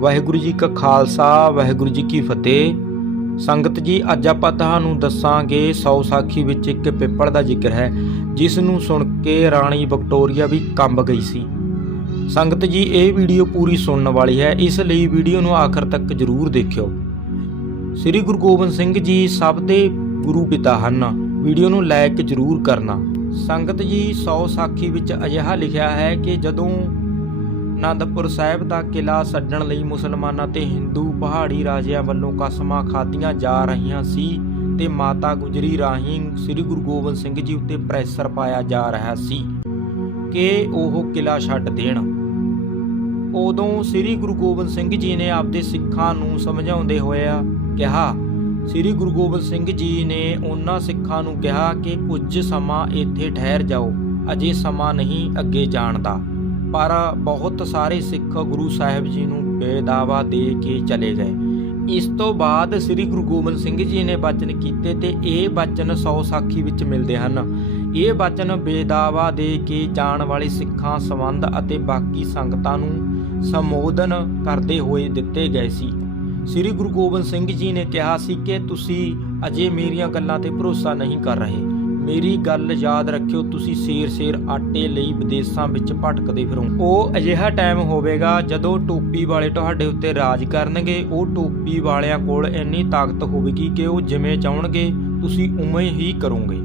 ਵਾਹਿਗੁਰੂ ਜੀ ਕਾ ਖਾਲਸਾ, ਵਾਹਿਗੁਰੂ ਜੀ ਕੀ ਫਤਿਹ। ਸੰਗਤ ਜੀ, ਅੱਜ ਆਪਾਂ ਤੁਹਾਨੂੰ ਦੱਸਾਂਗੇ ਸੌ ਸਾਖੀ ਵਿੱਚ ਇੱਕ ਪਿੱਪਲ ਦਾ ਜ਼ਿਕਰ ਹੈ, ਜਿਸ ਨੂੰ ਸੁਣ ਕੇ ਰਾਣੀ ਵਿਕਟੋਰੀਆ ਵੀ ਕੰਬ ਗਈ ਸੀ। ਸੰਗਤ ਜੀ, ਇਹ ਵੀਡੀਓ ਪੂਰੀ ਸੁਣਨ ਵਾਲੀ ਹੈ, ਇਸ ਲਈ ਵੀਡੀਓ ਨੂੰ ਆਖਰ ਤੱਕ ਜ਼ਰੂਰ ਦੇਖਿਓ। ਸ੍ਰੀ ਗੁਰੂ ਗੋਬਿੰਦ ਸਿੰਘ ਜੀ ਸਭ ਦੇ ਗੁਰੂ ਪਿਤਾ ਹਨ, ਵੀਡੀਓ ਨੂੰ ਲਾਈਕ ਜ਼ਰੂਰ ਕਰਨਾ। ਸੰਗਤ ਜੀ, ਸੌ ਸਾਖੀ ਵਿੱਚ ਅਜਿਹਾ ਲਿਖਿਆ ਹੈ ਕਿ ਜਦੋਂ ਆਨੰਦਪੁਰ ਸਾਹਿਬ ਦਾ ਕਿਲਾ ਛੱਡਣ ਲਈ ਮੁਸਲਮਾਨਾਂ ਤੇ ਹਿੰਦੂ ਪਹਾੜੀ ਰਾਜਿਆਂ ਵੱਲੋਂ ਕਸਮਾਂ ਖਾਧੀਆਂ ਜਾ ਰਹੀਆਂ ਸੀ ਤੇ ਮਾਤਾ ਗੁਜਰੀ ਰਾਹੀਂ ਸ੍ਰੀ ਗੁਰੂ ਗੋਬਿੰਦ ਸਿੰਘ ਜੀ ਉੱਤੇ ਪ੍ਰੈਸ਼ਰ ਪਾਇਆ ਜਾ ਰਿਹਾ ਸੀ ਕਿ ਉਹ ਕਿਲਾ ਛੱਡ ਦੇਣ। ਉਦੋਂ ਸ੍ਰੀ ਗੁਰੂ ਗੋਬਿੰਦ ਸਿੰਘ ਜੀ ਨੇ ਆਪਦੇ ਸਿੱਖਾਂ ਨੂੰ ਸਮਝਾਉਂਦੇ ਹੋਇਆ ਕਿਹਾ, ਸ੍ਰੀ ਗੁਰੂ ਗੋਬਿੰਦ ਸਿੰਘ ਜੀ ਨੇ ਉਹਨਾਂ ਸਿੱਖਾਂ ਨੂੰ ਕਿਹਾ ਕਿ ਕੁਝ ਸਮਾਂ ਇੱਥੇ ਠਹਿਰ ਜਾਓ, ਅਜੇ ਸਮਾਂ ਨਹੀਂ ਅੱਗੇ ਜਾਣ ਦਾ। ਪਰ ਬਹੁਤ ਸਾਰੇ ਸਿੱਖ ਗੁਰੂ ਸਾਹਿਬ ਜੀ ਨੂੰ ਬੇਦਾਵਾ ਦੇ ਕੇ ਚਲੇ ਗਏ। ਇਸ ਤੋਂ ਬਾਅਦ ਸ੍ਰੀ ਗੁਰੂ ਗੋਬਿੰਦ ਸਿੰਘ ਜੀ ਨੇ ਬਚਨ ਕੀਤੇ ਤੇ ਇਹ ਬਚਨ ਸੌ ਸਾਖੀ ਵਿੱਚ ਮਿਲਦੇ ਹਨ। ਇਹ ਬਚਨ ਬੇਦਾਵਾ ਦੇ ਕੇ ਜਾਣ ਵਾਲੇ ਸਿੱਖਾਂ, ਸੰਬੰਧ ਅਤੇ ਬਾਕੀ ਸੰਗਤਾਂ ਨੂੰ ਸੰਬੋਧਨ ਕਰਦੇ ਹੋਏ ਦਿੱਤੇ ਗਏ ਸੀ। ਸ੍ਰੀ ਗੁਰੂ ਗੋਬਿੰਦ ਸਿੰਘ ਜੀ ਨੇ ਕਿਹਾ ਸੀ ਕਿ ਤੁਸੀਂ ਅਜੇ ਮੇਰੀਆਂ ਗੱਲਾਂ ਤੇ ਭਰੋਸਾ ਨਹੀਂ ਕਰ ਰਹੇ। ਮੇਰੀ ਗੱਲ ਯਾਦ ਰੱਖਿਓ, ਤੁਸੀਂ ਸੇਰ-ਸੇਰ ਆਟੇ ਲਈ ਵਿਦੇਸ਼ਾਂ ਵਿੱਚ ਭਟਕਦੇ ਫਿਰੋ। ਉਹ ਅਜਿਹਾ ਟਾਈਮ ਹੋਵੇਗਾ ਜਦੋਂ ਟੋਪੀ ਵਾਲੇ ਤੁਹਾਡੇ ਉੱਤੇ ਰਾਜ ਕਰਨਗੇ। ਉਹ ਟੋਪੀ ਵਾਲਿਆਂ ਕੋਲ ਇੰਨੀ ਤਾਕਤ ਹੋਵੇਗੀ ਕਿ ਉਹ ਜਿਵੇਂ ਚਾਹਣਗੇ, ਤੁਸੀਂ ਉਵੇਂ ਹੀ ਕਰੋਗੇ।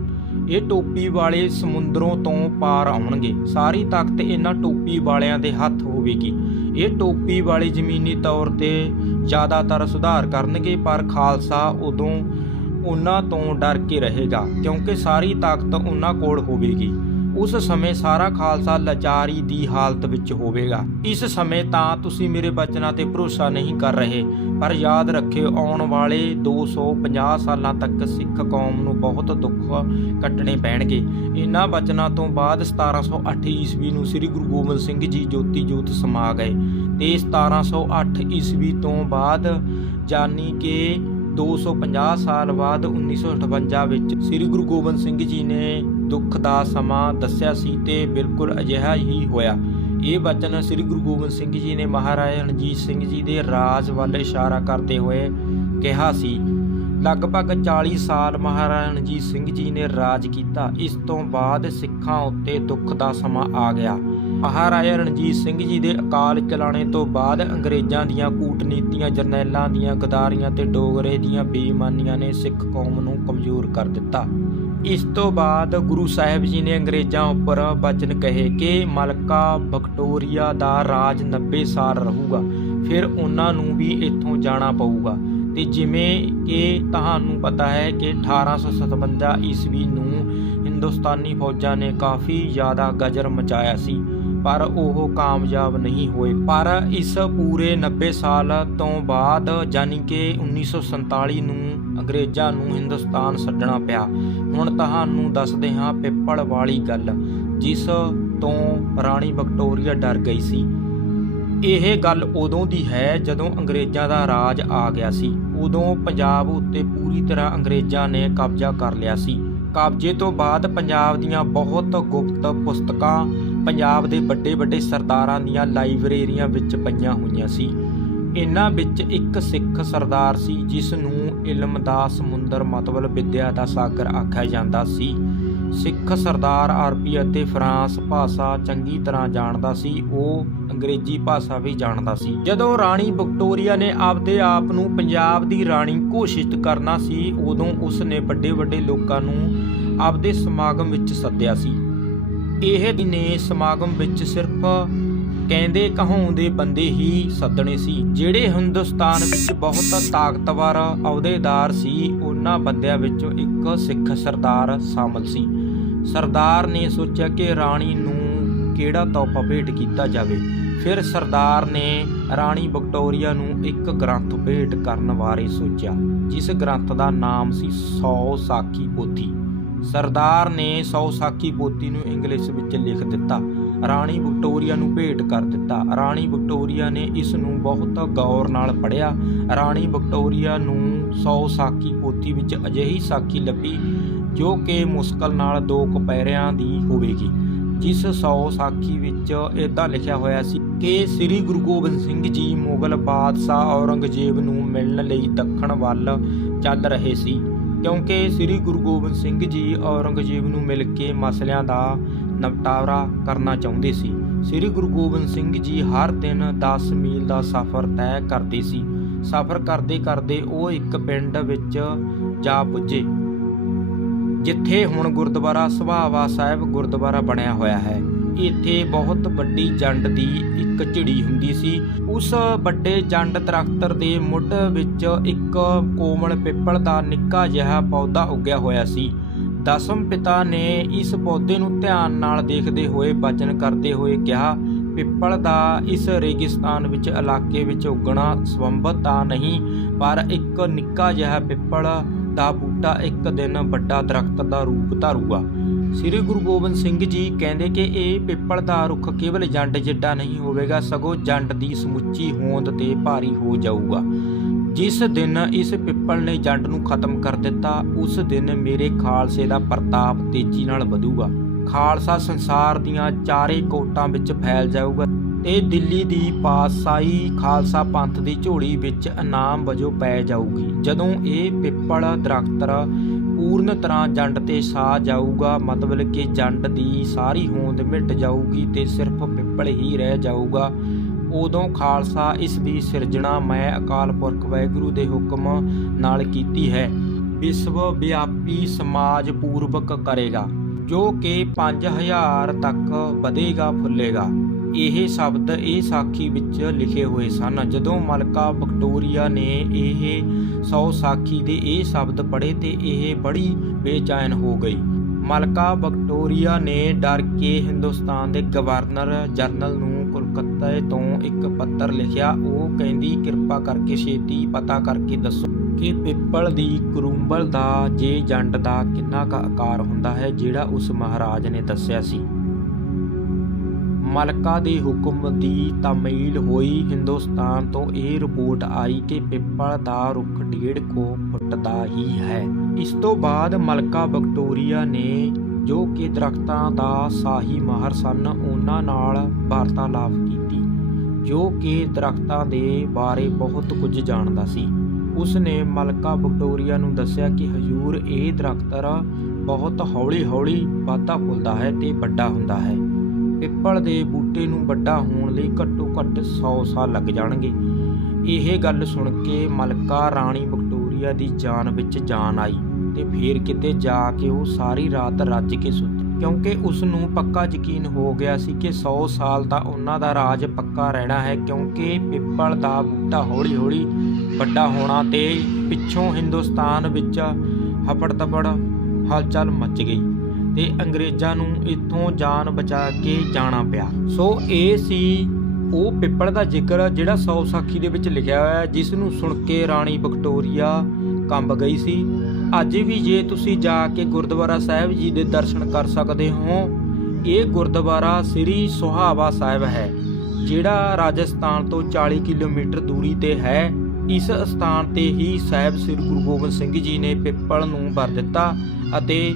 ਇਹ ਟੋਪੀ ਵਾਲੇ ਸਮੁੰਦਰੋਂ ਤੋਂ ਪਾਰ ਆਉਣਗੇ। ਸਾਰੀ ਤਾਕਤ ਇਹਨਾਂ ਟੋਪੀ ਵਾਲਿਆਂ ਦੇ ਹੱਥ ਹੋਵੇਗੀ। ਇਹ ਟੋਪੀ ਵਾਲੇ ਜ਼ਮੀਨੀ ਤੌਰ ਤੇ ਜ਼ਿਆਦਾਤਰ ਸੁਧਾਰ ਕਰਨਗੇ, ਪਰ ਖਾਲਸਾ ਉਦੋਂ ਉਹਨਾਂ ਤੋਂ ਡਰ ਕੇ ਰਹੇਗਾ, ਕਿਉਂਕਿ ਸਾਰੀ ਤਾਕਤ ਉਹਨਾਂ ਕੋਲ ਹੋਵੇਗੀ। ਉਸ ਸਮੇਂ ਸਾਰਾ ਖਾਲਸਾ ਲਾਚਾਰੀ ਦੀ ਹਾਲਤ ਵਿੱਚ ਹੋਵੇਗਾ। ਇਸ ਸਮੇਂ ਤਾਂ ਤੁਸੀਂ ਮੇਰੇ ਬਚਨਾਂ ਤੇ ਭਰੋਸਾ ਨਹੀਂ ਕਰ ਰਹੇ, ਪਰ ਯਾਦ ਰੱਖਿਓ, ਆਉਣ ਵਾਲੇ 250 ਸਾਲਾਂ ਤੱਕ ਸਿੱਖ ਕੌਮ ਨੂੰ ਬਹੁਤ ਦੁੱਖ ਕੱਟਣੇ ਪੈਣਗੇ। ਇਹਨਾਂ ਬਚਨਾਂ ਤੋਂ ਬਾਅਦ 1708 ਈਸਵੀ ਨੂੰ ਸ੍ਰੀ ਗੁਰੂ ਗੋਬਿੰਦ ਸਿੰਘ ਜੀ ਜੋਤੀ ਜੋਤ ਸਮਾ ਗਏ ਤੇ 1708 ਈਸਵੀ ਤੋਂ ਬਾਅਦ ਜਾਨੀ ਕਿ 250 ਸਾਲ ਬਾਅਦ 1958 ਵਿੱਚ ਸ੍ਰੀ ਗੁਰੂ ਗੋਬਿੰਦ ਸਿੰਘ ਜੀ ਨੇ ਦੁੱਖ ਦਾ ਸਮਾਂ ਦੱਸਿਆ ਸੀ ਤੇ ਬਿਲਕੁਲ ਅਜਿਹਾ ਹੀ ਹੋਇਆ। ਇਹ ਬਚਨ ਸ੍ਰੀ ਗੁਰੂ ਗੋਬਿੰਦ ਸਿੰਘ ਜੀ ਨੇ ਮਹਾਰਾਜਾ ਰਣਜੀਤ ਸਿੰਘ ਜੀ ਦੇ ਰਾਜ ਵੱਲ ਇਸ਼ਾਰਾ ਕਰਦੇ ਹੋਏ ਕਿਹਾ ਸੀ। ਲਗਭਗ 40 ਸਾਲ ਮਹਾਰਾਜਾ ਰਣਜੀਤ ਸਿੰਘ ਜੀ ਨੇ ਰਾਜ ਕੀਤਾ। ਇਸ ਤੋਂ ਬਾਅਦ ਸਿੱਖਾਂ ਉੱਤੇ ਦੁੱਖ ਦਾ ਸਮਾਂ ਆ ਗਿਆ। ਮਹਾਰਾਜਾ ਰਣਜੀਤ ਸਿੰਘ ਜੀ ਦੇ ਅਕਾਲ ਚਲਾਣੇ ਤੋਂ ਬਾਅਦ ਅੰਗਰੇਜ਼ਾਂ ਦੀਆਂ ਕੂਟਨੀਤੀਆਂ, ਜਰਨੈਲਾਂ ਦੀਆਂ ਗਦਾਰੀਆਂ ਤੇ ਡੋਗਰੇ ਦੀਆਂ ਬੇਈਮਾਨੀਆਂ ਨੇ ਸਿੱਖ ਕੌਮ ਨੂੰ ਕਮਜ਼ੋਰ ਕਰ ਦਿੱਤਾ। ਇਸ ਤੋਂ ਬਾਅਦ ਗੁਰੂ ਸਾਹਿਬ ਜੀ ਨੇ ਅੰਗਰੇਜ਼ਾਂ ਉੱਪਰ ਬਚਨ ਕਹੇ ਕਿ ਮਲਕਾ ਵਿਕਟੋਰੀਆ ਦਾ ਰਾਜ 90 ਸਾਲ ਰਹੂਗਾ, ਫਿਰ ਉਹਨਾਂ ਨੂੰ ਵੀ ਇੱਥੋਂ ਜਾਣਾ ਪਊਗਾ। ਤੇ ਜਿਵੇਂ ਕਿ ਤੁਹਾਨੂੰ ਪਤਾ ਹੈ ਕਿ 1857 ਈਸਵੀ ਨੂੰ ਹਿੰਦੁਸਤਾਨੀ ਫੌਜਾਂ ਨੇ ਕਾਫੀ ਜ਼ਿਆਦਾ ਗਜਰ ਮਚਾਇਆ ਸੀ। ਪਰ ਉਹ ਕਾਮਯਾਬ ਨਹੀਂ ਹੋਏ। ਪਰ ਇਸ ਪੂਰੇ 90 ਸਾਲ ਤੋਂ ਬਾਅਦ ਯਾਨੀ ਕਿ 1947 ਨੂੰ ਅੰਗਰੇਜ਼ਾਂ ਨੂੰ ਹਿੰਦੁਸਤਾਨ ਛੱਡਣਾ ਪਿਆ। ਹੁਣ ਤੁਹਾਨੂੰ ਦੱਸਦੇ ਹਾਂ ਪਿੱਪਲ ਵਾਲੀ ਗੱਲ, ਜਿਸ ਤੋਂ ਰਾਣੀ ਵਿਕਟੋਰੀਆ ਡਰ ਗਈ ਸੀ। ਇਹ ਗੱਲ ਉਦੋਂ ਦੀ ਹੈ ਜਦੋਂ ਅੰਗਰੇਜ਼ਾਂ ਦਾ ਰਾਜ ਆ ਗਿਆ ਸੀ। ਉਦੋਂ ਪੰਜਾਬ ਉੱਤੇ ਪੂਰੀ ਤਰ੍ਹਾਂ ਅੰਗਰੇਜ਼ਾਂ ਨੇ ਕਬਜ਼ਾ ਕਰ ਲਿਆ ਸੀ। ਕਬਜ਼ੇ ਤੋਂ ਬਾਅਦ ਪੰਜਾਬ ਦੀਆਂ ਬਹੁਤ ਗੁਪਤ ਪੁਸਤਕਾਂ ਪੰਜਾਬ ਦੇ ਵੱਡੇ ਵੱਡੇ ਸਰਦਾਰਾਂ ਦੀਆਂ ਲਾਇਬ੍ਰੇਰੀਆਂ ਵਿੱਚ ਪਈਆਂ ਹੋਈਆਂ ਸੀ। ਇਹਨਾਂ ਵਿੱਚ ਇੱਕ ਸਿੱਖ ਸਰਦਾਰ ਸੀ ਜਿਸ ਨੂੰ ਇਲਮ ਦਾ ਸਮੁੰਦਰ ਮਤਲਬ ਵਿਦਿਆ ਦਾ ਸਾਗਰ ਆਖਿਆ ਜਾਂਦਾ ਸੀ। ਸਿੱਖ ਸਰਦਾਰ ਅਰਬੀ ਅਤੇ ਫਰਾਂਸ ਭਾਸ਼ਾ ਚੰਗੀ ਤਰ੍ਹਾਂ ਜਾਣਦਾ ਸੀ, ਉਹ ਅੰਗਰੇਜ਼ੀ ਭਾਸ਼ਾ ਵੀ ਜਾਣਦਾ ਸੀ। ਜਦੋਂ ਰਾਣੀ ਵਿਕਟੋਰੀਆ ਨੇ ਆਪਦੇ ਆਪ ਨੂੰ ਪੰਜਾਬ ਦੀ ਰਾਣੀ ਘੋਸ਼ਿਤ ਕਰਨਾ ਸੀ, ਉਦੋਂ ਉਸ ਨੇ ਵੱਡੇ ਵੱਡੇ ਲੋਕਾਂ ਨੂੰ ਆਪਦੇ ਸਮਾਗਮ ਵਿੱਚ ਸੱਦਿਆ ਸੀ। ਇਹ ਨੇ ਸਮਾਗਮ ਵਿੱਚ ਸਿਰਫ ਕਹਿੰਦੇ ਕਹਾਉਂਦੇ ਬੰਦੇ ਹੀ ਸੱਦਣੇ ਸੀ। ਜਿਹੜੇ ਹਿੰਦੁਸਤਾਨ ਵਿੱਚ ਬਹੁਤ ਤਾਕਤਵਰ, ਅਹੁਦੇਦਾਰ ਸੀ, ਉਹਨਾਂ ਬੰਦਿਆਂ ਵਿੱਚੋਂ ਇੱਕ ਸਿੱਖ ਸਰਦਾਰ ਸ਼ਾਮਲ ਸੀ। ਸਰਦਾਰ ਨੇ ਸੋਚਿਆ ਕਿ ਰਾਣੀ ਨੂੰ ਕਿਹੜਾ ਤੋਹਫਾ ਭੇਟ ਕੀਤਾ ਜਾਵੇ। ਫਿਰ ਸਰਦਾਰ ਨੇ ਰਾਣੀ ਵਿਕਟੋਰੀਆ ਨੂੰ ਇੱਕ ਗ੍ਰੰਥ ਭੇਟ ਕਰਨ ਬਾਰੇ ਸੋਚਿਆ, ਜਿਸ ਗ੍ਰੰਥ ਦਾ ਨਾਮ ਸੀ 100 ਸਾਖੀ ਪੋਥੀ। ਸਰਦਾਰ ਨੇ 100 ਸਾਖੀ ਪੋਤੀ ਨੂੰ ਇੰਗਲਿਸ਼ ਵਿੱਚ ਲਿਖ ਦਿੱਤਾ। ਰਾਣੀ ਵਿਕਟੋਰੀਆ ਨੂੰ ਭੇਟ ਕਰ ਦਿੱਤਾ। ਰਾਣੀ ਵਿਕਟੋਰੀਆ ਨੇ ਇਸ ਨੂੰ ਬਹੁਤ ਗੌਰ ਨਾਲ ਪੜ੍ਹਿਆ। ਰਾਣੀ ਵਿਕਟੋਰੀਆ ਨੂੰ 100 ਸਾਖੀ ਪੋਥੀ ਵਿੱਚ ਅਜਿਹੀ ਸਾਖੀ ਲੱਭੀ, ਜੋ ਕਿ ਮੁਸ਼ਕਲ ਨਾਲ ਦੋ ਕੁਪੈਰਿਆਂ ਦੀ ਹੋਵੇਗੀ। ਜਿਸ ਸੌ ਸਾਖੀ ਵਿੱਚ ਇਦਾਂ ਲਿਖਿਆ ਹੋਇਆ ਸੀ ਕਿ ਸ੍ਰੀ ਗੁਰੂ ਗੋਬਿੰਦ ਸਿੰਘ ਜੀ ਮੁਗਲ ਬਾਦਸ਼ਾਹ ਔਰੰਗਜ਼ੇਬ ਨੂੰ ਮਿਲਣ ਲਈ ਦੱਖਣ ਵੱਲ ਚੱਲ ਰਹੇ ਸੀ। ਕਿਉਂਕਿ ਸ੍ਰੀ ਗੁਰੂ ਗੋਬਿੰਦ ਸਿੰਘ ਜੀ ਔਰੰਗਜ਼ੇਬ ਨੂੰ ਮਿਲ ਕੇ ਮਸਲਿਆਂ ਦਾ ਨਿਪਟਾਰਾ ਕਰਨਾ ਚਾਹੁੰਦੇ ਸੀ। ਸ੍ਰੀ ਗੁਰੂ ਗੋਬਿੰਦ ਸਿੰਘ ਜੀ ਹਰ ਦਿਨ 10 ਮੀਲ ਦਾ ਸਫ਼ਰ ਤੈਅ ਕਰਦੇ ਸੀ। ਸਫ਼ਰ ਕਰਦੇ ਕਰਦੇ ਉਹ ਇੱਕ ਪਿੰਡ ਵਿੱਚ ਜਾ ਪੁੱਜੇ। ਜਿੱਥੇ ਹੁਣ ਗੁਰਦੁਆਰਾ ਸੁਭਾਵਾ ਸਾਹਿਬ ਗੁਰਦੁਆਰਾ ਬਣਿਆ ਹੋਇਆ ਹੈ। ਇੱਥੇ ਬਹੁਤ ਵੱਡੀ ਜੰਡ ਦੀ ਇੱਕ ਝਿੜੀ ਹੁੰਦੀ ਸੀ। ਉਸ ਵੱਡੇ ਜੰਡ ਦਰਖਤਰ ਦੇ ਮੁੱਢ ਵਿੱਚ ਇੱਕ ਕੋਮਲ ਪਿੱਪਲ ਦਾ ਨਿੱਕਾ ਜਿਹਾ ਪੌਦਾ ਉੱਗਿਆ ਹੋਇਆ ਸੀ। ਦਸਮ ਪਿਤਾ ਨੇ ਇਸ ਪੌਦੇ ਨੂੰ ਧਿਆਨ ਨਾਲ ਦੇਖਦੇ ਹੋਏ ਬਚਨ ਕਰਦੇ ਹੋਏ ਕਿਹਾ, ਪਿੱਪਲ ਦਾ ਇਸ ਰੇਗਿਸਤਾਨ ਵਿੱਚ ਇਲਾਕੇ ਵਿੱਚ ਉੱਗਣਾ ਸੰਭਵ ਤਾਂ ਨਹੀਂ, ਪਰ ਇੱਕ ਨਿੱਕਾ ਜਿਹਾ ਪਿੱਪਲ ਦਾ ਬੂਟਾ ਇੱਕ ਦਿਨ ਵੱਡਾ ਦਰਖਤ ਦਾ ਰੂਪ ਧਾਰੂਗਾ। ਸ੍ਰੀ ਗੁਰੂ ਗੋਬਿੰਦ ਸਿੰਘ ਜੀ ਕਹਿੰਦੇ ਕਿ ਇਹ ਪਿੱਪਲ ਦਾ ਰੁੱਖ ਕੇਵਲ ਜੰਡ ਜਿੱਡਾ ਨਹੀਂ ਹੋਵੇਗਾ, ਸਗੋਂ ਜੰਡ ਦੀ ਸਮੁੱਚੀ ਹੋਂਦ ਤੇ ਭਾਰੀ ਹੋ ਜਾਊਗਾ। ਜਿਸ ਦਿਨ ਇਸ ਪਿੱਪਲ ਨੇ ਜੰਡ ਨੂੰ ਖਤਮ ਕਰ ਦਿੱਤਾ, ਉਸ ਦਿਨ ਮੇਰੇ ਖਾਲਸੇ ਦਾ ਪ੍ਰਤਾਪ ਤੇਜ਼ੀ ਨਾਲ ਵਧੂਗਾ। ਖਾਲਸਾ ਸੰਸਾਰ ਦੀਆਂ ਚਾਰੇ ਕੋਟਾਂ ਵਿੱਚ ਫੈਲ ਜਾਊਗਾ। ਇਹ ਦਿੱਲੀ ਦੀ ਪਾਤਸ਼ਾਹੀ ਖਾਲਸਾ ਪੰਥ ਦੀ ਝੋਲੀ ਵਿੱਚ ਇਨਾਮ ਵਜੋਂ ਪੈ ਜਾਊਗੀ। ਜਦੋਂ ਇਹ ਪਿੱਪਲ ਦਰਖਤ ਪੂਰਨ ਤਰ੍ਹਾਂ ਜੰਡ ਤੇ ਸਾ ਜਾਊਗਾ, ਮਤਲਬ ਕਿ ਜੰਡ ਦੀ ਸਾਰੀ ਹੋਂਦ ਮਿਟ ਜਾਊਗੀ ਤੇ ਸਿਰਫ ਪਿੱਪਲ ਹੀ ਰਹਿ ਜਾਊਗਾ। ਉਦੋਂ ਖਾਲਸਾ ਇਸ ਦੀ ਸਿਰਜਣਾ ਮੈਂ ਅਕਾਲ ਪੁਰਖ ਵਾਹਿਗੁਰੂ ਦੇ ਹੁਕਮ ਨਾਲ ਕੀਤੀ ਹੈ। ਵਿਸ਼ਵ ਵਿਆਪੀ ਸਮਾਜ ਪੂਰਵਕ ਕਰੇਗਾ, ਜੋ ਕਿ 5000 ਤੱਕ ਵਧੇਗਾ, ਫੁੱਲੇਗਾ। ਇਹ ਸ਼ਬਦ ਇਹ ਸਾਖੀ ਵਿੱਚ ਲਿਖੇ ਹੋਏ ਸਨ। ਜਦੋਂ ਮਲਕਾ ਵਿਕਟੋਰੀਆ ਨੇ ਇਹ ਸੌ ਸਾਖੀ ਦੇ ਇਹ ਸ਼ਬਦ ਪੜ੍ਹੇ ਤੇ ਇਹ ਬੜੀ ਬੇਚੈਨ ਹੋ ਗਈ। ਮਲਕਾ ਵਿਕਟੋਰੀਆ ਨੇ ਡਰ ਕੇ ਹਿੰਦੁਸਤਾਨ ਦੇ ਗਵਰਨਰ ਜਨਰਲ ਨੂੰ ਕੋਲਕਾਤਾ ਤੋਂ ਇੱਕ ਪੱਤਰ ਲਿਖਿਆ। ਉਹ ਕਹਿੰਦੀ, ਕਿਰਪਾ ਕਰਕੇ ਛੇਤੀ ਪਤਾ ਕਰਕੇ ਦੱਸੋ ਕਿ ਪਿੱਪਲ ਦੀ ਕਰੂੰਬਲ ਦਾ ਜੇ ਜੰਡ ਦਾ ਕਿੰਨਾ ਕੁ ਆਕਾਰ ਹੁੰਦਾ ਹੈ, ਜਿਹੜਾ ਉਸ ਮਹਾਰਾਜ ਨੇ ਦੱਸਿਆ ਸੀ। ਮਲਕਾ ਦੇ ਹੁਕਮ ਦੀ ਤਾਮੀਲ ਹੋਈ। ਹਿੰਦੁਸਤਾਨ ਤੋਂ ਇਹ ਰਿਪੋਰਟ ਆਈ ਕਿ ਪਿੱਪਲ ਦਾ ਰੁੱਖ ਡੇਢ ਕੋ ਫੁੱਟ ਦਾ ਹੀ ਹੈ। ਇਸ ਤੋਂ ਬਾਅਦ ਮਲਕਾ ਵਿਕਟੋਰੀਆ ਨੇ ਜੋ ਕਿ ਦਰਖਤਾਂ ਦਾ ਸਾਹੀ ਮਾਹਰ ਸਨ, ਉਹਨਾਂ ਨਾਲ ਵਾਰਤਾਲਾਪ ਕੀਤੀ, ਜੋ ਕਿ ਦਰਖਤਾਂ ਦੇ ਬਾਰੇ ਬਹੁਤ ਕੁਝ ਜਾਣਦਾ ਸੀ। ਉਸ ਨੇ ਮਲਕਾ ਵਿਕਟੋਰੀਆ ਨੂੰ ਦੱਸਿਆ ਕਿ ਹਜੂਰ ਇਹ ਦਰਖਤ ਬਹੁਤ ਹੌਲੀ-ਹੌਲੀ ਵਾਧਾ ਫੁੱਲਦਾ ਹੈ ਤੇ ਵੱਡਾ ਹੁੰਦਾ ਹੈ। ਪਿੱਪਲ ਦੇ ਬੂਟੇ ਨੂੰ ਵੱਡਾ ਹੋਣ ਲਈ ਘੱਟੋ ਘੱਟ 100 ਸਾਲ ਲੱਗ ਜਾਣਗੇ। ਇਹ ਗੱਲ ਸੁਣ ਕੇ ਮਲਕਾ ਰਾਣੀ ਵਿਕਟੋਰੀਆ ਦੀ ਜਾਨ ਵਿੱਚ ਜਾਨ ਆਈ ਤੇ ਫੇਰ ਕਿਤੇ ਜਾ ਕੇ ਉਹ ਸਾਰੀ ਰਾਤ ਰੱਜ ਕੇ ਸੁੱਤੀ। ਕਿਉਂਕਿ ਉਸ ਨੂੰ ਪੱਕਾ ਯਕੀਨ ਹੋ ਗਿਆ ਸੀ ਕਿ 100 ਸਾਲ ਦਾ ਉਹਨਾਂ ਦਾ ਰਾਜ ਪੱਕਾ ਰਹਿਣਾ ਹੈ, ਕਿਉਂਕਿ ਪਿੱਪਲ ਦਾ ਬੂਟਾ ਹੌਲੀ-ਹੌਲੀ ਵੱਡਾ ਹੋਣਾ ਤੇ ਪਿੱਛੋਂ ਹਿੰਦੁਸਤਾਨ ਵਿੱਚ ਹਫੜ ਤਫੜ ਹਲਚਲ ਮਚ ਗਈ। ਤੇ ਅੰਗਰੇਜ਼ਾਂ ਨੂੰ ਇੱਥੋਂ ਜਾਨ ਬਚਾ ਕੇ ਜਾਣਾ ਪਿਆ। ਸੋ ਇਹ ਸੀ ਉਹ ਪਿੱਪਲ ਦਾ ਜ਼ਿਕਰ ਜਿਹੜਾ ਸੌ ਸਾਖੀ ਦੇ ਵਿੱਚ ਲਿਖਿਆ ਹੋਇਆ ਹੈ, ਜਿਸ ਨੂੰ ਸੁਣ ਕੇ ਰਾਣੀ ਵਿਕਟੋਰੀਆ ਕੰਬ ਗਈ ਸੀ। ਅੱਜ ਵੀ ਜੇ ਤੁਸੀਂ ਜਾ ਕੇ ਗੁਰਦੁਆਰਾ ਸਾਹਿਬ ਜੀ ਦੇ ਦਰਸ਼ਨ ਕਰ ਸਕਦੇ ਹੋ, ਇਹ ਗੁਰਦੁਆਰਾ ਸ੍ਰੀ ਸੁਹਾਵਾ ਸਾਹਿਬ ਹੈ, ਜਿਹੜਾ ਰਾਜਸਥਾਨ ਤੋਂ 40 ਕਿਲੋਮੀਟਰ ਦੂਰੀ ਤੇ ਹੈ। ਇਸ ਸਥਾਨ ਤੇ ਹੀ ਸਾਹਿਬ ਸ੍ਰੀ ਗੁਰੂ ਗੋਬਿੰਦ ਸਿੰਘ ਜੀ ਨੇ ਪਿੱਪਲ ਨੂੰ ਵਰ ਦਿੱਤਾ ਅਤੇ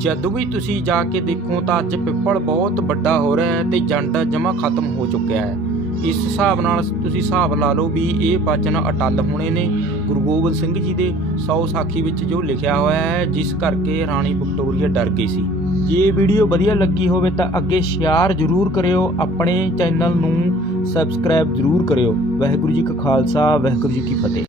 ਜਦੋਂ ਵੀ ਤੁਸੀਂ ਜਾ ਕੇ ਦੇਖੋ ਤਾਂ ਅੱਜ ਪਿੱਪਲ ਬਹੁਤ ਵੱਡਾ ਹੋ ਰਿਹਾ ਹੈ ਤੇ ਜੰਡ ਜਮਾ ਖਤਮ ਹੋ ਚੁੱਕਿਆ ਹੈ। ਇਸ ਹਿਸਾਬ ਨਾਲ ਤੁਸੀਂ ਹਿਸਾਬ ਲਾ ਲਓ ਵੀ ਇਹ ਬਚਨ ਅਟੱਲ ਹੋਣੇ ਨੇ। ਗੁਰੂ ਗੋਬਿੰਦ ਸਿੰਘ ਜੀ ਦੇ 100 ਸਾਖੀ ਵਿੱਚ ਜੋ ਲਿਖਿਆ ਹੋਇਆ ਹੈ, ਜਿਸ ਕਰਕੇ ਰਾਣੀ ਵਿਕਟੋਰੀਆ ਡਰ ਗਈ ਸੀ। ਜੇ ਵੀਡੀਓ ਵਧੀਆ ਲੱਗੀ ਹੋਵੇ ਤਾਂ ਅੱਗੇ ਸ਼ੇਅਰ ਜ਼ਰੂਰ ਕਰਿਓ, ਆਪਣੇ ਚੈਨਲ ਨੂੰ ਸਬਸਕ੍ਰਾਈਬ ਜ਼ਰੂਰ ਕਰਿਓ। ਵਾਹਿਗੁਰੂ ਜੀ ਕਾ ਖਾਲਸਾ, ਵਾਹਿਗੁਰੂ ਜੀ ਕੀ ਫਤਿਹ।